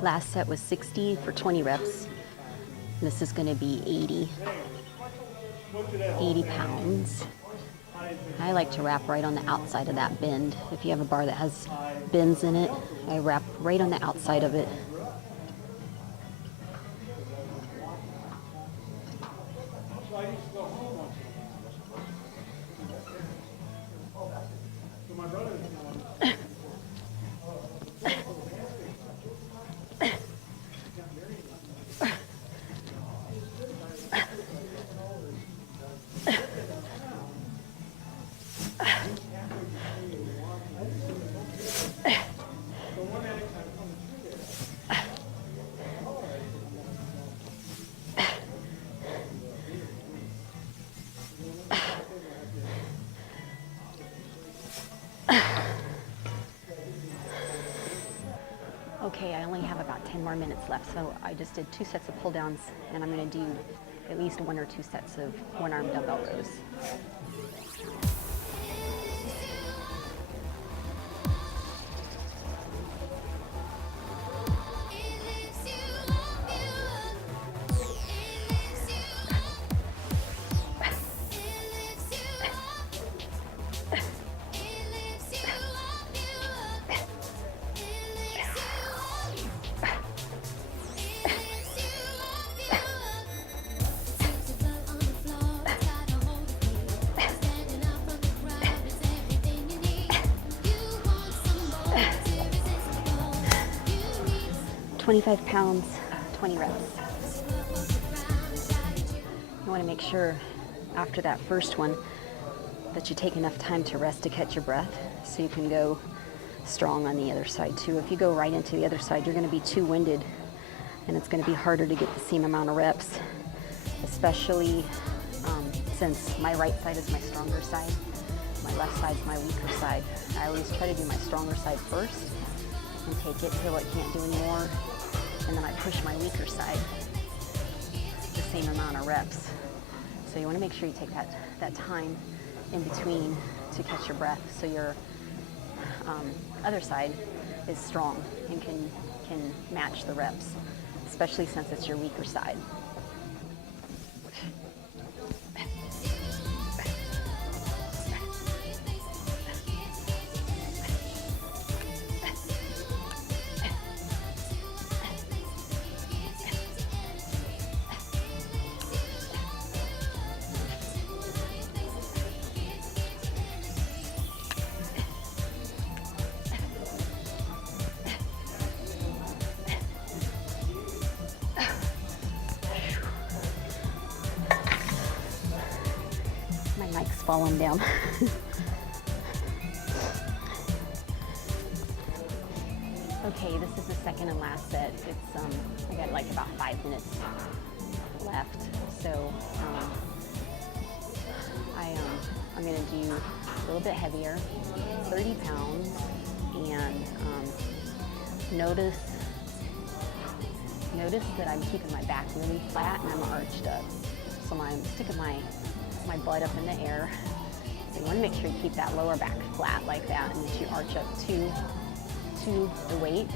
Last set was 60 for 20 reps. This is going to be 80 pounds. I like to wrap right on the outside of that bend. If you have a bar that has bends in it, I wrap right on the outside of it. Okay, I only have about 10 more minutes left, so I just did 2 sets of pull downs, and I'm going to do at least 1 or 2 sets of one-arm dumbbell rows. "25 pounds, 20 reps. You want to make sure after that first one that you take enough time to rest to catch your breath so you can go strong on the other side too. If you go right into the other side, you're going to be too winded and it's going to be harder to get the same amount of reps, especially since my right side is my stronger side, my left side is my weaker side. I always try to do my stronger side first and take it till it can't do anymore, and then I push my weaker side the same amount of reps. So you want to make sure you take that time in between to catch your breath so your other side is strong and can match the reps, especially since it's your weaker side. Mike's falling down. Okay, this is the second and last set. It's I got like about 5 minutes left, so I'm gonna do a little bit heavier, 30 pounds, and notice that I'm keeping my back really flat and I'm arched up. So I'm sticking my butt up in the air. So you want to make sure you keep that lower back flat like that and that you arch up to the weight.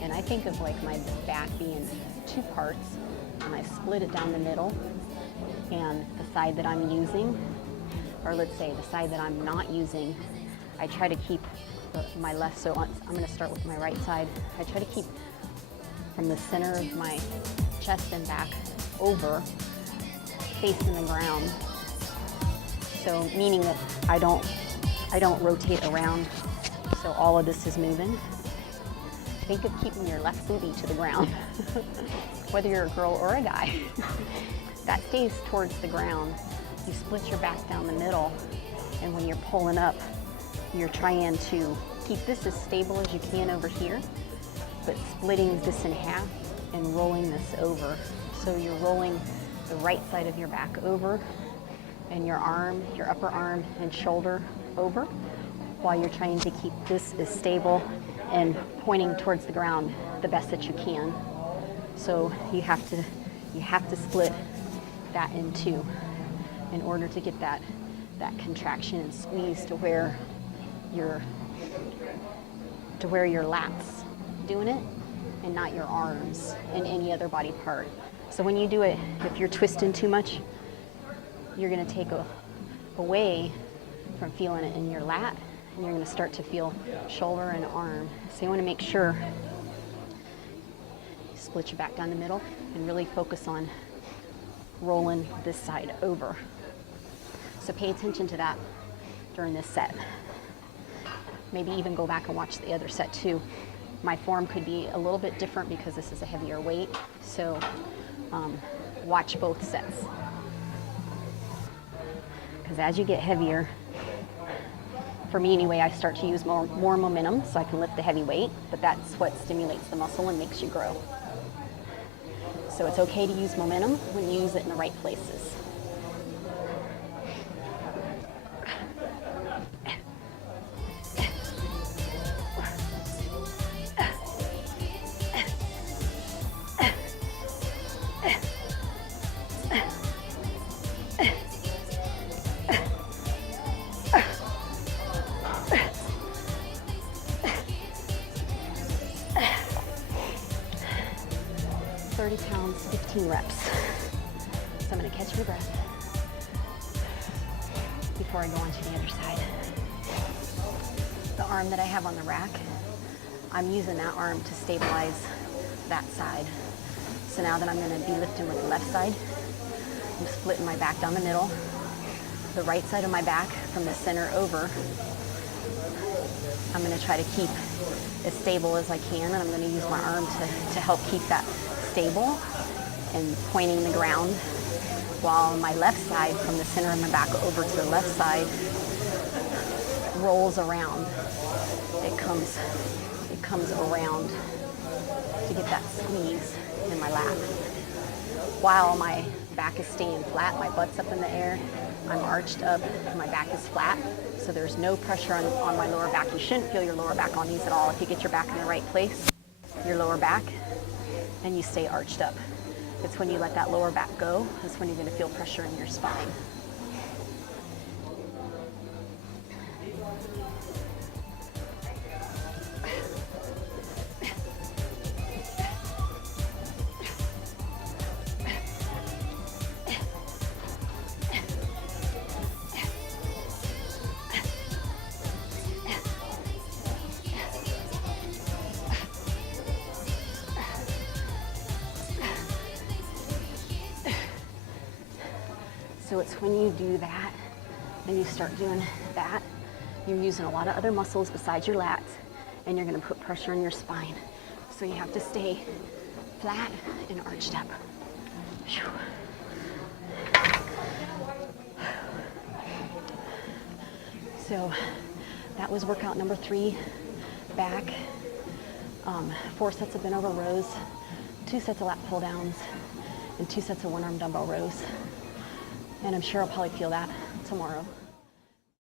And I think of like my back being 2 parts, and I split it down the middle, and the side that I'm using, or let's say the side that I'm not using, I try to keep my left, so I'm going to start with my right side. I try to keep from the center of my chest and back over, facing the ground. So meaning that I don't rotate around, so all of this is moving. Think of keeping your left booty to the ground, whether you're a girl or a guy. That stays towards the ground. You split your back down the middle, and when you're pulling up, you're trying to keep this as stable as you can over here, but splitting this in half and rolling this over. So you're rolling the right side of your back over, and your arm, your upper arm and shoulder over, while you're trying to keep this as stable and pointing towards the ground the best that you can. So you have to split that in two in order to get that contraction and squeeze to where your lats doing it. and not your arms and any other body part. So when you do it, if you're twisting too much, you're gonna take away from feeling it in your lat, and you're gonna start to feel shoulder and arm. So you wanna make sure you split your back down the middle and really focus on rolling this side over. So pay attention to that during this set. Maybe even go back and watch the other set too. My form could be a little bit different because this is a heavier weight, so watch both sets. Because as you get heavier, for me anyway, I start to use more momentum so I can lift the heavy weight, but that's what stimulates the muscle and makes you grow. So it's okay to use momentum when you use it in the right places. Pounds, 15 reps. So I'm going to catch my breath before I go on to the other side. The arm that I have on the rack, I'm using that arm to stabilize that side. So now that I'm going to be lifting with the left side, I'm splitting my back down the middle. The right side of my back from the center over, I'm going to try to keep as stable as I can, and I'm going to use my arm to help keep that stable and pointing the ground, while my left side from the center of my back over to the left side rolls around. It comes around to get that squeeze in my lat. While my back is staying flat, my butt's up in the air, I'm arched up, my back is flat, so there's no pressure on my lower back. You shouldn't feel your lower back on these at all. If you get your back in the right place, your lower back, and you stay arched up. It's when you let that lower back go, that's when you're going to feel pressure in your spine. So it's when you do that, and you start doing that, you're using a lot of other muscles besides your lats, and you're going to put pressure on your spine. So you have to stay flat and arched up. So that was workout number 3, back. 4 sets of bent over rows, 2 sets of lat pull downs, and 2 sets of one arm dumbbell rows. And I'm sure I'll probably feel that tomorrow.